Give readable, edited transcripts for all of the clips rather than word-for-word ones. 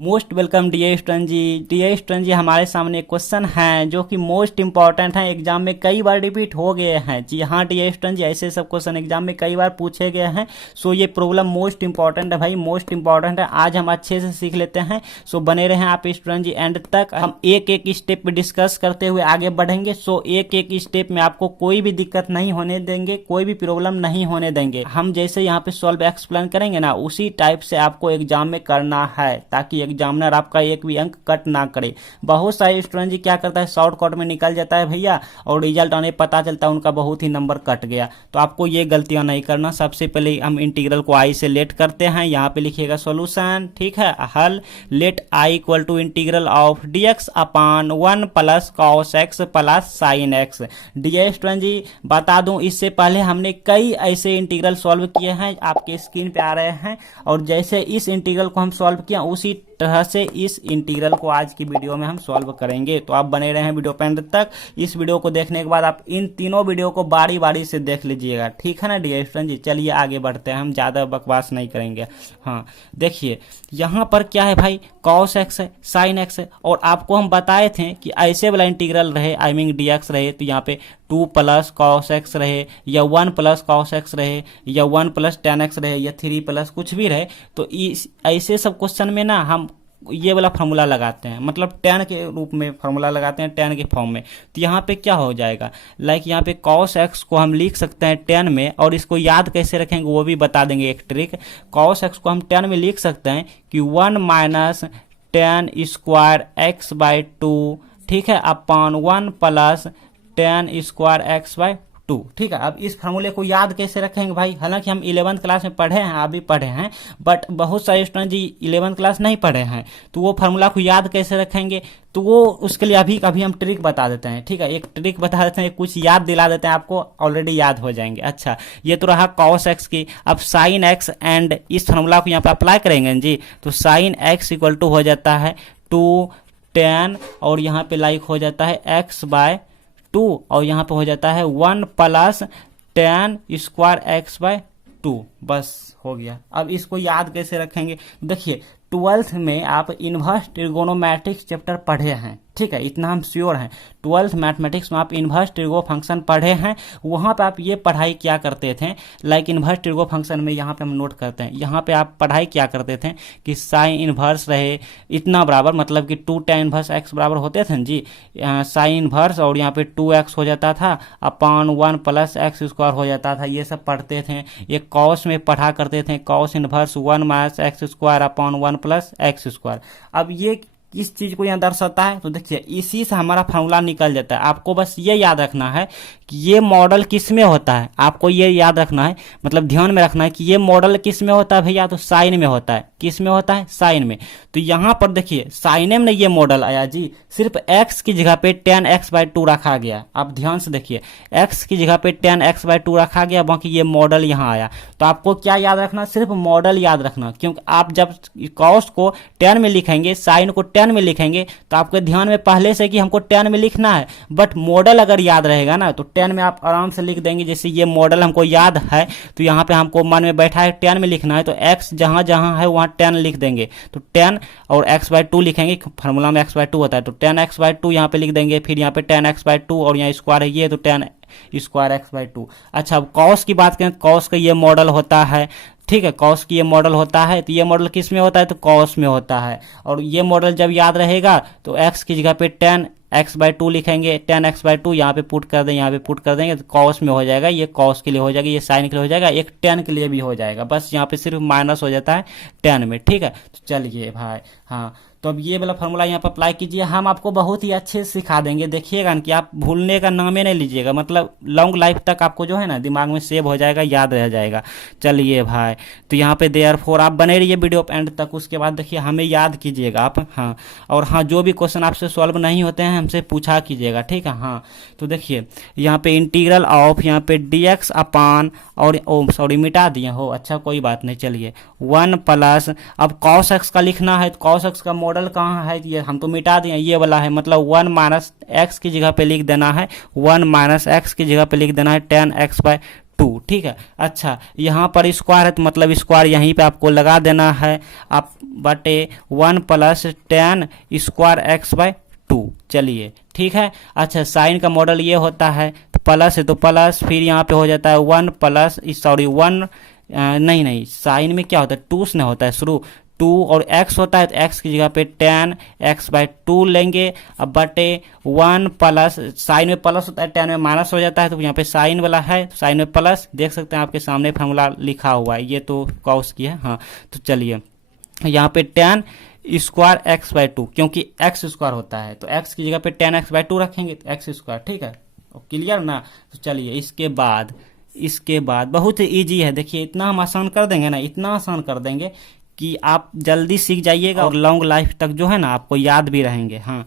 Most welcome D student जी। D student जी, हमारे सामने एक क्वेश्चन है जो कि मोस्ट इंपॉर्टेंट है, एग्जाम में कई बार रिपीट हो गए हैं। जी हाँ डी स्टूडेंट जी, ऐसे सब क्वेश्चन एग्जाम में कई बार पूछे गए हैं। सो ये प्रॉब्लम मोस्ट इंपॉर्टेंट है भाई, मोस्ट इंपॉर्टेंट है। आज हम अच्छे से सीख लेते हैं। सो बने रहें आप स्टूडेंट जी एंड तक। हम एक एक स्टेप पे डिस्कस करते हुए आगे बढ़ेंगे। सो एक एक स्टेप में आपको कोई भी दिक्कत नहीं होने देंगे, कोई भी प्रॉब्लम नहीं होने देंगे। हम जैसे यहाँ पे सॉल्व एक्सप्लेन करेंगे ना, उसी टाइप से आपको एग्जाम में करना है, ताकि एग्जामिनर आपका एक भी अंक कट ना करे। बहुत सारे स्टूडेंट जी क्या करता है, शॉर्टकट में निकल जाता है भैया, और रिजल्ट आने पता चलता है उनका बहुत ही नंबर कट गया। तो आपको ये गलतियां नहीं करना। सबसे पहले हम इंटीग्रल को आई से लेट करते हैं। यहाँ पे लिखिएगा सॉल्यूशन, ठीक है, हल। Let I equal to integral of d x upon 1 plus cos x plus sine x. The student ji बता दूं, इससे पहले हमने कई ऐसे इंटीग्रल सॉल्व किए हैं, आपके स्क्रीन पे आ रहे हैं। और जैसे इस इंटीग्रल को हम सॉल्व किया, उसी तरह से इस इंटीग्रल को आज की वीडियो में हम सॉल्व करेंगे। तो आप बने रहे हैं वीडियो पे एंड तक। इस वीडियो को देखने के बाद आप इन तीनों वीडियो को बारी बारी से देख लीजिएगा, ठीक है ना डियर स्टूडेंट जी। चलिए आगे बढ़ते हैं, हम ज़्यादा बकवास नहीं करेंगे। हाँ देखिए, यहाँ पर क्या है भाई, कॉस एक्स है, साइन एक्स है, और आपको हम बताए थे कि ऐसे वाला इंटीग्रल रहे, आई मीन डी एक्स रहे, तो यहाँ पे 2 प्लस कॉस एक्स रहे, या 1 प्लस कॉस एक्स रहे, या 1 प्लस टेन एक्स रहे, या 3 प्लस कुछ भी रहे, तो इस ऐसे सब क्वेश्चन में ना हम ये वाला फार्मूला लगाते हैं, मतलब टेन के रूप में फार्मूला लगाते हैं, टेन के फॉर्म में। तो यहाँ पे क्या हो जाएगा, लाइक यहाँ पे कॉस एक्स को हम लिख सकते हैं टेन में, और इसको याद कैसे रखेंगे वो भी बता देंगे एक ट्रिक। कॉस एक्स को हम टेन में लिख सकते हैं कि 1 minus ten square x by 2, ठीक है, upon 1 plus tan square x by 2, ठीक है। अब इस फार्मूले को याद कैसे रखेंगे भाई, हालांकि हम 11th क्लास में पढ़े हैं, अभी पढ़े हैं, बट बहुत सारे स्टूडेंट जी 11th क्लास नहीं पढ़े हैं, तो वो फार्मूला को याद कैसे रखेंगे, तो वो उसके लिए अभी हम ट्रिक बता देते हैं, ठीक है। एक ट्रिक बता देते हैं, कुछ याद दिला देते हैं, आपको ऑलरेडी याद हो जाएंगे। अच्छा, ये तो रहा कॉस एक्स की। अब साइन एक्स एंड इस फार्मूला को यहाँ पे अप्लाई करेंगे जी, तो साइन एक्स इक्वल टू हो जाता है 2 tan, और यहाँ पे लाइक हो जाता है एक्स बाय 2, और यहाँ पे हो जाता है 1 plus tan square x by 2। बस हो गया। अब इसको याद कैसे रखेंगे, देखिए 12th में आप इन्वर्स ट्रिगोनोमेट्रिक्स चैप्टर पढ़े हैं, ठीक है, इतना हम श्योर हैं। 12th मैथमेटिक्स में आप इन्वर्स ट्रिगो फंक्शन पढ़े हैं, वहाँ पे आप ये पढ़ाई क्या करते थे, लाइक इन्वर्स ट्रिगो फंक्शन में यहाँ पे हम नोट करते हैं, यहाँ पे आप पढ़ाई क्या करते थे कि साइन इन्वर्स रहे इतना बराबर, मतलब कि 2 tan इन्वर्स एक्स बराबर होते थे जी, साइन इन्वर्स, और यहाँ पे 2x हो जाता था अपॉन 1 प्लस एक्स स्क्वायर हो जाता था, ये सब पढ़ते थे। ये कॉस में पढ़ा करते थे, cos inverse 1 minus x square upon 1 plus x square. अब ये इस चीज को यहाँ दर्शाता है, तो देखिए इसी से हमारा फार्मूला निकल जाता है। आपको बस ये याद रखना है कि ये मॉडल किस में होता है, आपको ये याद रखना है, मतलब ध्यान में रखना है कि ये मॉडल किस में होता है भैया, तो साइन में होता है। किस में होता है, साइन में। तो यहाँ पर देखिए साइन में ये मॉडल आया जी, सिर्फ x की जगह पे tan x बाई 2 रखा गया। आप ध्यान से देखिए, x की जगह पे tan x बाई 2 रखा गया, बाकी ये मॉडल यहाँ आया। तो आपको क्या याद रखना, सिर्फ मॉडल याद रखना, क्योंकि आप जब कॉस को tan में लिखेंगे, साइन को tan में लिखेंगे, तो आपके ध्यान में पहले से कि हमको tan में लिखना है, बट मॉडल अगर याद रहेगा ना, तो tan में आप आराम से लिख देंगे। जैसे ये मॉडल हमको याद है, तो यहाँ पे हमको मन में बैठा है tan में लिखना है, तो x जहां जहां है वहां tan लिख देंगे, तो tan और x बाई 2 लिखेंगे, फार्मूला में x बाई 2 होता है, तो tan x बाई 2 यहाँ पे लिख देंगे, फिर यहाँ पे tan x बाई 2, और यहाँ स्क्वायर है ये, तो tan स्क्वायर एक्स बाई 2। अच्छा, अब कॉस की बात करें, कॉस का ये मॉडल होता है, ठीक है, कॉस की ये मॉडल होता है, तो ये मॉडल किस में होता है, तो कॉस में होता है। और ये मॉडल जब याद रहेगा, तो x की जगह पे tan x बाई 2 लिखेंगे, tan x बाई 2 यहाँ पे पुट कर देंगे, यहाँ पे पुट कर देंगे, तो कॉस में हो जाएगा, ये कॉस के लिए हो जाएगा, ये साइन के लिए हो जाएगा, एक tan के लिए भी हो जाएगा, बस यहाँ पे सिर्फ माइनस हो जाता है tan में, ठीक है। तो चलिए भाई, हाँ, तो अब ये वाला फार्मूला यहाँ पर अप्लाई कीजिए, हम आपको बहुत ही अच्छे से सिखा देंगे, देखिएगा कि आप भूलने का नाम ही नहीं लीजिएगा, मतलब लॉन्ग लाइफ तक आपको जो है ना दिमाग में सेव हो जाएगा, याद रह जाएगा। चलिए भाई, तो यहाँ पे देयरफॉर आप बने रहिए वीडियो एंड तक, उसके बाद देखिए हमें याद कीजिएगा आप, हाँ, और हाँ जो भी क्वेश्चन आपसे सॉल्व नहीं होते हैं हमसे पूछा कीजिएगा, ठीक है। हाँ, तो देखिए यहाँ पे इंटीग्रल ऑफ यहाँ पे डी एक्स अपान, और सॉरी मिटा दिए हो, अच्छा कोई बात नहीं, चलिए 1 प्लस, अब कॉस एक्स का लिखना है, तो कॉस एक्स का मॉडल कहाँ है, ये हम तो मिटा दिए, ये वाला है, मतलब 1 माइनस एक्स की जगह पे लिख देना है, 1 माइनस एक्स की जगह पे लिख देना है tan x बाय टू, ठीक है। अच्छा, यहाँ पर स्क्वायर है तो मतलब स्क्वायर यहीं पे आपको लगा देना है, आप बटे 1 plus tan square x by to. चलिए ठीक है। अच्छा, साइन का मॉडल ये होता है, तो प्लस है तो प्लस, फिर यहाँ पे हो जाता है 1 प्लस, सॉरी 1 नहीं साइन में क्या होता है, टू से होता है शुरू, 2 और x होता है तो x की जगह पे टेन एक्स बाई टू लेंगे। अब बटे 1 प्लस, साइन में प्लस होता है, टेन में माइनस हो जाता है, तो यहाँ पे साइन वाला है तो साइन में प्लस, देख सकते हैं आपके सामने फॉर्मूला लिखा हुआ है, ये तो कॉस की है। हाँ, तो चलिए यहाँ पे ten square x by to, क्योंकि एक्स स्क्वायर होता है तो एक्स की जगह पे टेन एक्स बाई टू रखेंगे तो एक्स स्क्वायर, ठीक है। क्लियर ना। तो चलिए इसके बाद बहुत ही ईजी है, देखिए इतना हम आसान कर देंगे ना, इतना आसान कर देंगे कि आप जल्दी सीख जाइएगा और लॉन्ग लाइफ तक जो है ना आपको याद भी रहेंगे। हाँ,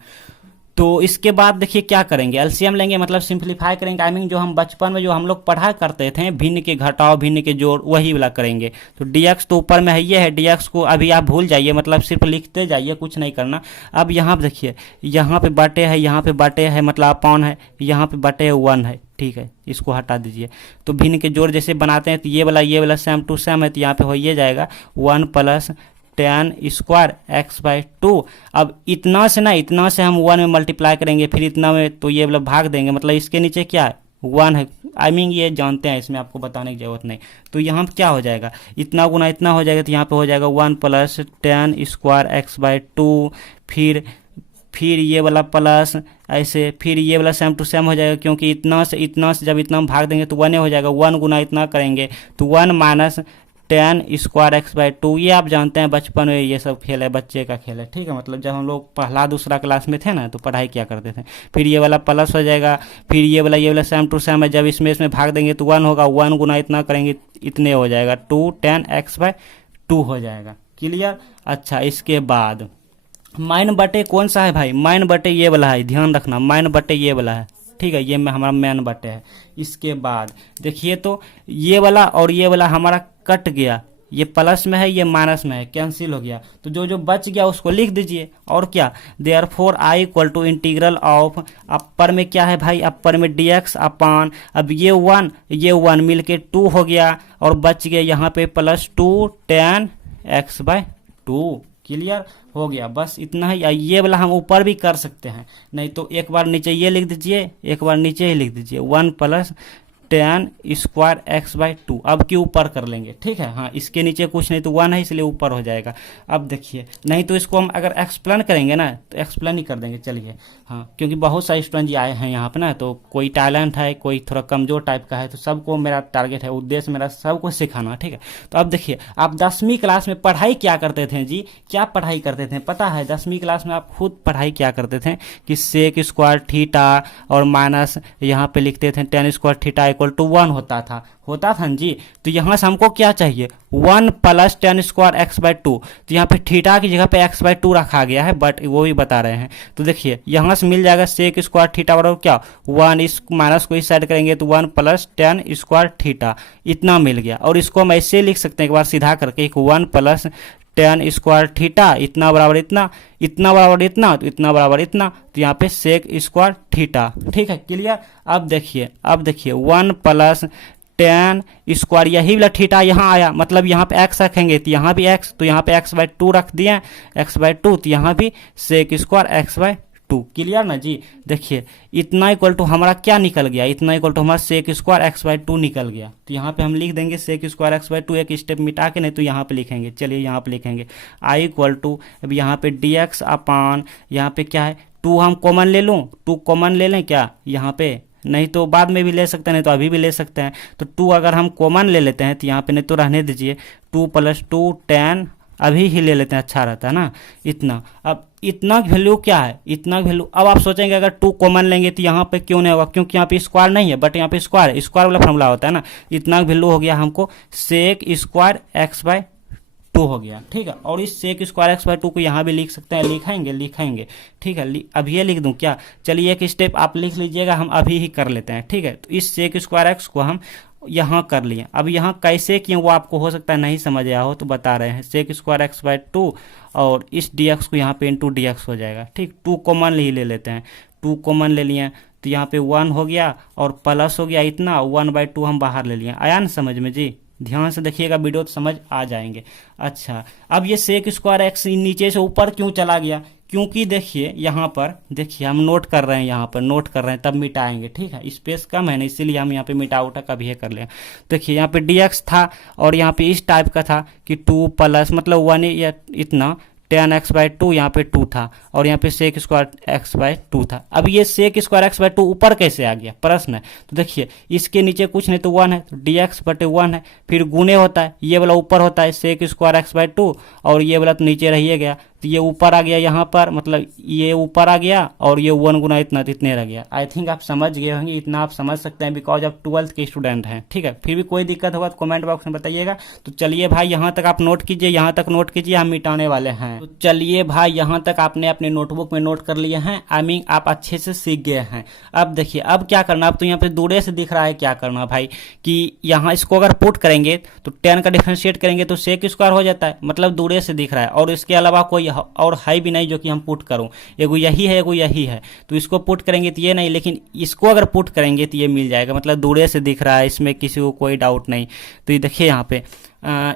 तो इसके बाद देखिए क्या करेंगे, एलसीएम लेंगे, मतलब सिंप्लीफाई करेंगे। आई मीन जो हम बचपन में जो हम लोग पढ़ा करते थे, भिन्न के घटाव भिन्न के जोड़, वही वाला करेंगे। तो डीएक्स तो ऊपर में है, ये है डीएक्स को अभी आप भूल जाइए, मतलब सिर्फ लिखते जाइए, कुछ नहीं करना। अब यहाँ पे देखिए, यहाँ पे बटे है, यहाँ पे बटे है, मतलब अपॉन है, यहाँ पे बटे है 1 है, ठीक है, इसको हटा दीजिए। तो भिन्न के जोड़ जैसे बनाते हैं तो ये वाला सेम टू सेम है, तो यहाँ पे हो ये जाएगा 1 plus tan square x by to. अब इतना से हम 1 में मल्टीप्लाई करेंगे, फिर इतना में तो ये मतलब भाग देंगे, मतलब इसके नीचे क्या है 1 है। आई मीन ये जानते हैं, इसमें आपको बताने की जरूरत नहीं। तो यहाँ क्या हो जाएगा, इतना गुना इतना हो जाएगा, तो यहाँ पे हो जाएगा 1 plus tan square x by to, फिर ये वाला प्लस ऐसे, फिर ये वाला सेम टू सेम हो जाएगा, क्योंकि इतना से जब इतना भाग देंगे तो 1 हो जाएगा, 1 गुना इतना करेंगे तो 1 minus ten square x by to. ये आप जानते हैं बचपन में ये सब खेल है, बच्चे का खेल है, ठीक है। मतलब जब हम लोग पहला दूसरा क्लास में थे ना तो पढ़ाई क्या करते थे। फिर ये वाला प्लस हो जाएगा, फिर ये वाला सेम टू सेम है, जब इसमें भाग देंगे तो 1 होगा, 1 गुना इतना करेंगे इतने हो जाएगा, 2 टेन एक्स बाई टू हो जाएगा। क्लियर। अच्छा, इसके बाद माइन बटे कौन सा है भाई, माइन बटे ये वाला है, ध्यान रखना, माइन बटे ये वाला है, ठीक है, ये में हमारा मैन बटे है। इसके बाद देखिए तो ये वाला और ये वाला हमारा कट गया, ये प्लस में है, ये माइनस में है, कैंसिल हो गया, तो जो बच गया उसको लिख दीजिए। और क्या, therefore I equal to integral of, upper में क्या है भाई, अपर में dx अपान, अब ये 1 मिल के 2 हो गया, और बच गया यहाँ पे plus 2 ten x by to. Clear हो गया, बस इतना ही। ये वाला हम ऊपर भी कर सकते हैं, नहीं तो एक बार नीचे ये लिख दीजिए, एक बार नीचे ही लिख दीजिए, 1 plus tan square x by to. अब के ऊपर कर लेंगे, ठीक है। हाँ, इसके नीचे कुछ नहीं तो 1 है, इसलिए ऊपर हो जाएगा। अब देखिए, नहीं तो इसको हम अगर एक्सप्लेन करेंगे ना तो एक्सप्लेन ही कर देंगे। चलिए, हाँ, क्योंकि बहुत सारे स्टूडेंट जी आए हैं यहाँ पे ना, तो कोई टैलेंट है, कोई थोड़ा कमजोर टाइप का है, तो सबको मेरा टारगेट है, उद्देश्य मेरा सबको सिखाना, ठीक है। तो अब देखिए, आप 10वीं क्लास में पढ़ाई क्या करते थे जी, क्या पढ़ाई करते थे पता है। 10वीं क्लास में आप खुद पढ़ाई क्या करते थे कि सेक स्क्वायर थीटा और माइनस यहाँ पे लिखते थे tan square theta equal to 1 होता था ना जी। तो यहाँ से हमको क्या चाहिए, 1 plus tan square x by to. तो यहाँ पे थीटा की जगह पे एक्स बाई टू रखा गया है, बट वो भी बता रहे हैं। तो देखिए यहाँ से मिल जाएगा सेक स्क्वायर थीटा बराबर क्या 1, इस माइनस को इस साइड करेंगे तो 1 प्लस टेन स्क्वायर थीटा, इतना मिल गया। और इसको हम ऐसे लिख सकते हैं एक बार सीधा करके, 1 प्लस टेन स्क्वायर थीटा इतना बराबर इतना, इतना बराबर इतना, तो इतना बराबर इतना, तो यहाँ पे सेक स्क्वायर थीटा, ठीक है। क्लियर। अब देखिए 1 प्लस टेन स्क्वायर, यही वाला थीटा यहाँ आया, मतलब यहाँ पे एक्स रखेंगे तो यहाँ भी एक्स, तो यहाँ पे एक्स बाई टू रख दिए, एक्स बाई टू, तो यहाँ भी sec square x by two. Clear ना जी। देखिए इतना इक्वल टू हमारा क्या निकल गया, इतना इक्वल टू हमारा sec square x by two निकल गया। तो यहाँ पे हम लिख देंगे sec square x by two, एक स्टेप मिटा के, नहीं तो यहाँ पे लिखेंगे। चलिए यहाँ पे लिखेंगे आई इक्वल टू, अब यहाँ पे डी एक्स अपान, यहाँ पे क्या है 2 हम कॉमन ले लूँ, 2 कॉमन ले लें क्या यहाँ पे, नहीं तो बाद में भी ले सकते हैं, नहीं तो अभी भी ले सकते हैं। तो 2 अगर हम कॉमन ले लेते हैं तो यहाँ पे, नहीं तो रहने दीजिए, 2 प्लस 2 10, अभी ही ले लेते हैं, अच्छा रहता है ना इतना। अब इतना वैल्यू क्या है, इतना वैल्यू, अब आप सोचेंगे अगर 2 कॉमन लेंगे तो यहाँ पे क्यों नहीं होगा, क्योंकि यहाँ पे स्क्वायर नहीं है, बट यहाँ पे स्क्वायर है, स्क्वायर वाला फॉर्मूला होता है ना। इतना वैल्यू हो गया हमको sec square x by two हो गया, ठीक है। और इस sec square x by two को यहाँ भी लिख सकते हैं, लिखेंगे, ठीक है। अभी ये लिख दूं क्या, चलिए एक स्टेप आप लिख लीजिएगा, हम अभी ही कर लेते हैं, ठीक है। तो इस सेक स्क्वायर एक्स को हम यहाँ कर लिए। अब यहाँ कैसे किए वो आपको हो सकता है नहीं समझ आया हो, तो बता रहे हैं, sec square x by two और इस डी एक्स को यहाँ पे इंटू डी एक्स हो जाएगा, ठीक। 2 कॉमन ही ले लेते हैं, 2 कॉमन ले लिए तो यहाँ पे 1 हो गया और प्लस हो गया इतना 1/2 हम बाहर ले लिए। आया ना समझ में जी? ध्यान से देखिएगा वीडियो तो समझ आ जाएंगे। अच्छा, अब ये सेक स्क्वायर एक्स नीचे से ऊपर क्यों चला गया? क्योंकि देखिए यहाँ पर, देखिए हम नोट कर रहे हैं, यहाँ पर नोट कर रहे हैं, तब मिटाएंगे, ठीक है। स्पेस कम है ना, इसीलिए हम यहाँ पे मिटा उठा कभी है कर लें। देखिए यहाँ पे dx था और यहाँ पे इस टाइप का था कि 2 प्लस मतलब 1 या इतना tan x/2 यहाँ पे 2 था और यहाँ पे सेक स्क्वायर x/2 था। अब ये सेक स्क्वायर x/2 ऊपर कैसे आ गया, प्रश्न है। तो देखिए इसके नीचे कुछ नहीं तो 1 है, तो dx/1 है, फिर गुने होता है, ये वाला ऊपर होता है सेक स्क्वायर x/2 और ये वाला तो नीचे रहिए गया, तो ये ऊपर आ गया यहाँ पर, मतलब ये ऊपर आ गया और ये 1 गुना इतना तो इतने रह गया। आई थिंक आप समझ गए होंगे, इतना आप समझ सकते हैं बिकॉज आप 12th के स्टूडेंट हैं, ठीक है। फिर भी कोई दिक्कत होगा तो कमेंट बॉक्स में बताइएगा। तो चलिए भाई यहाँ तक आप नोट कीजिए, यहाँ तक नोट कीजिए, हम मिटाने वाले हैं। तो चलिए भाई यहाँ तक आपने अपने नोटबुक में नोट कर लिए हैं, आई मीन आप अच्छे से सीख गए हैं। अब देखिए अब क्या करना, अब तो यहाँ पे दूरे से दिख रहा है क्या करना भाई, कि यहाँ इसको अगर पुट करेंगे तो 10 का डिफरेंशिएट करेंगे तो सेक स्क्वायर हो जाता है, मतलब दूरे से दिख रहा है और इसके अलावा कोई और है भी नहीं जो कि हम पुट करूं। एगो यही है, एगो यही है, तो इसको पुट करेंगे तो ये नहीं, लेकिन इसको अगर पुट करेंगे तो ये मिल जाएगा, मतलब दूरे से दिख रहा है, इसमें किसी को कोई डाउट नहीं। तो ये देखिए यहाँ पे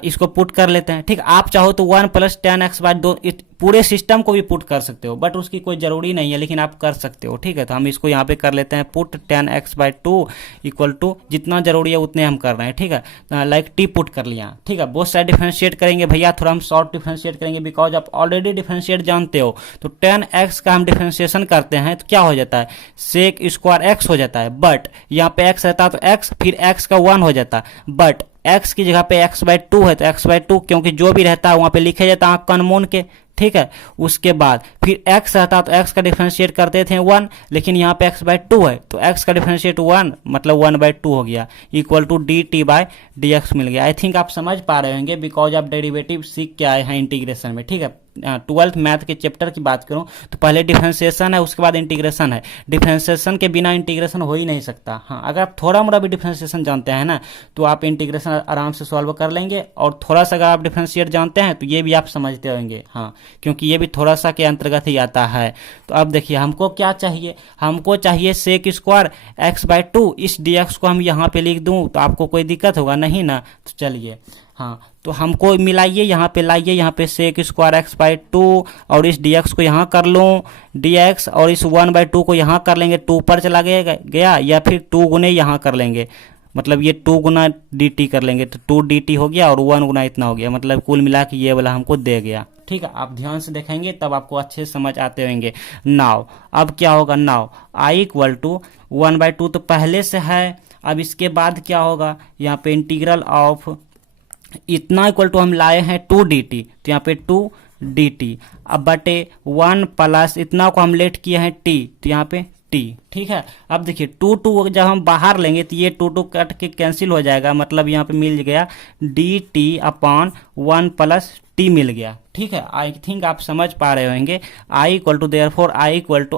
इसको पुट कर लेते हैं, ठीक। आप चाहो तो 1 + tan x/2 पूरे सिस्टम को भी पुट कर सकते हो, बट उसकी कोई जरूरी नहीं है, लेकिन आप कर सकते हो, ठीक है। तो हम इसको यहाँ पे कर लेते हैं पुट tan x/2 = जितना जरूरी है उतने हम कर रहे हैं, ठीक है। लाइक टी पुट कर लिया, ठीक है। बोथ साइड डिफरेंशिएट करेंगे भैया, थोड़ा हम शॉर्ट डिफरेंशिएट करेंगे बिकॉज आप ऑलरेडी डिफरेंशिएट जानते हो। तो tan x का हम डिफरेंशिएशन करते हैं तो क्या हो जाता है, सेक स्क्वायर x हो जाता है, बट यहाँ पे x रहता तो x फिर x का 1 हो जाता, बट x की जगह पे x/2 है तो x/2 क्योंकि जो भी रहता है वहां पे लिखे जाता है कॉमन के, ठीक है। उसके बाद फिर x रहता तो x का डिफरेंशिएट करते थे 1, लेकिन यहाँ पे x/2 है तो x का डिफरेंशिएट 1 मतलब 1/2 हो गया =dt/dx मिल गया। आई थिंक आप समझ पा रहे होंगे बिकॉज आप डेरिवेटिव सीख के आए हैं इंटीग्रेशन में, ठीक है। 12th मैथ के चैप्टर की बात करूं तो पहले डिफरेंशिएशन है, उसके बाद इंटीग्रेशन है। डिफरेंशिएशन के बिना इंटीग्रेशन हो ही नहीं सकता। हाँ, अगर आप थोड़ा मोड़ा भी डिफरेंशिएशन जानते हैं ना तो आप इंटीग्रेशन आराम से सॉल्व कर लेंगे, और थोड़ा सा अगर आप डिफरेंशिएट जानते हैं तो ये भी आप समझते होंगे, हाँ, क्योंकि ये भी थोड़ा सा के अंतर्गत ही आता है। तो अब देखिए हमको क्या चाहिए, हमको चाहिए सेक स्क्वायर x/2। इस dx को हम यहाँ पे लिख दूं तो आपको कोई दिक्कत होगा नहीं ना? तो चलिए, हाँ, तो हमको मिलाइए, यहाँ पे लाइए, यहाँ पे सेक स्क्वायर x/2 और इस dx को यहाँ कर लूँ dx और इस 1/2 को यहाँ कर लेंगे, 2 पर चला गया, या फिर 2 गुने यहाँ कर लेंगे, मतलब ये 2 गुना dt कर लेंगे तो 2 dt हो गया और 1 गुना इतना हो गया, मतलब कुल मिला के ये वाला हमको दे गया, ठीक है। आप ध्यान से देखेंगे तब आपको अच्छे से समझ आते होंगे। नाउ अब क्या होगा, नाउ i = 1/2 तो पहले से है। अब इसके बाद क्या होगा, यहाँ पे इंटीग्रल ऑफ इतना = हम लाए हैं 2 dt, तो यहाँ पे 2 dt अब बटे 1 प्लस इतना को हम लेट किए हैं t, तो यहाँ पे t, ठीक है। अब देखिए 2 जब हम बाहर लेंगे तो ये 2 कट के कैंसिल हो जाएगा, मतलब यहाँ पे मिल गया dt/1 + t मिल गया, ठीक है। आई थिंक आप समझ पा रहे होंगे। i =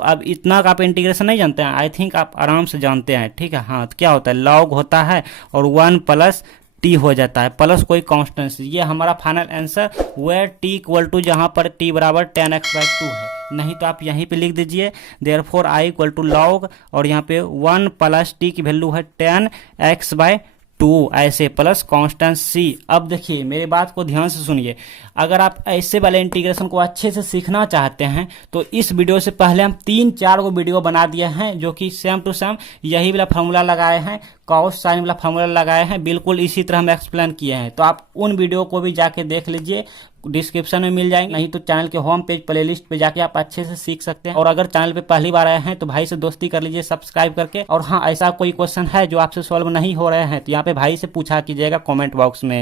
अब इतना का आप इंटीग्रेशन नहीं जानते हैं, आई थिंक आप आराम से जानते हैं, ठीक है। हाँ, तो क्या होता है, लॉग होता है और 1 + t हो जाता है प्लस कोई कॉन्स्टेंट। ये हमारा फाइनल आंसर वेयर t = जहां पर t = tan x/2 है, नहीं तो आप यहीं पे लिख दीजिए देयरफॉर i = log और यहाँ पे 1 + t की वैल्यू है tan x/2 ऐसे प्लस कांस्टेंट c। अब देखिए मेरी बात को ध्यान से सुनिए, अगर आप ऐसे वाले इंटीग्रेशन को अच्छे से सीखना चाहते हैं तो इस वीडियो से पहले हम 3-4 को वीडियो बना दिए हैं जो कि सेम टू सेम यही वाला फार्मूला लगाए हैं, कॉस साइन वाला फार्मूला लगाए हैं, बिल्कुल इसी तरह हम एक्सप्लेन किए हैं। तो आप उन वीडियो को भी जाके देख लीजिए, डिस्क्रिप्शन में मिल जाएंगे, नहीं तो चैनल के होम पेज प्लेलिस्ट पे जाके आप अच्छे से सीख सकते हैं। और अगर चैनल पे पहली बार आए हैं तो भाई से दोस्ती कर लीजिए सब्सक्राइब करके। और हाँ, ऐसा कोई क्वेश्चन है जो आपसे सॉल्व नहीं हो रहे हैं तो यहाँ पे भाई से पूछा कीजिएगा कमेंट बॉक्स में।